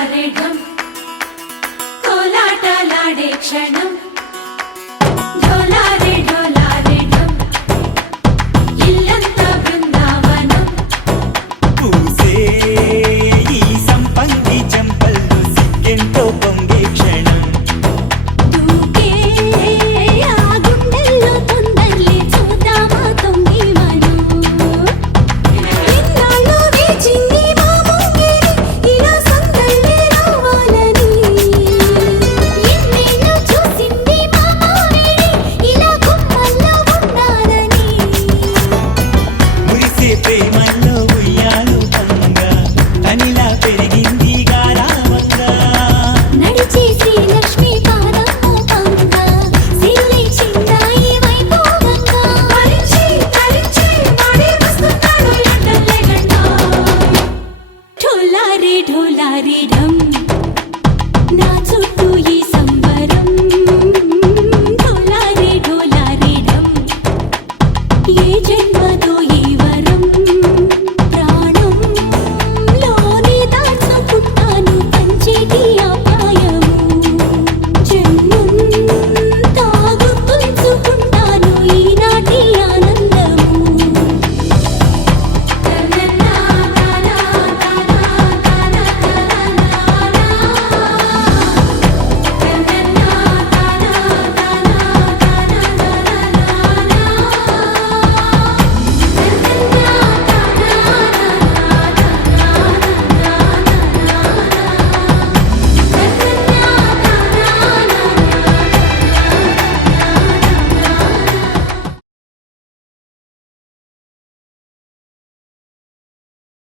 ढोलारे ढम कोलाटलाडे क्षणम ढोलारे ढोलारे ढम इल्लंता बृंदावनम పూసే ఈ సంపంగి చెంపల్లో సిగ్గెంతో పొంగే క్షణం దూకే ఆ గుండెల్లో తొందరలే చూద్దామా తొంగి మనం ఇన్నాళ్ళు వేచింది మా ముంగిరి ఇలా సందళ్ళే రావాలని ఎన్నేళ్ళు చూసింది మా మావేడి ఇలా గుమ్మల్లో ఉండాలని మురిసే ప్రేమల్లో ఉయ్యాలు పంగా తనిలా పెరిగింది గారావంగా నడిచే శ్రీలక్ష్మి పాదము పంగా సిరులై చిందాయి వైభోగంగా తరించి తరించి వాడే వస్తున్నాడు ఎండలే గండా ढोलारे ढोलारे ढम నా చుట్టూ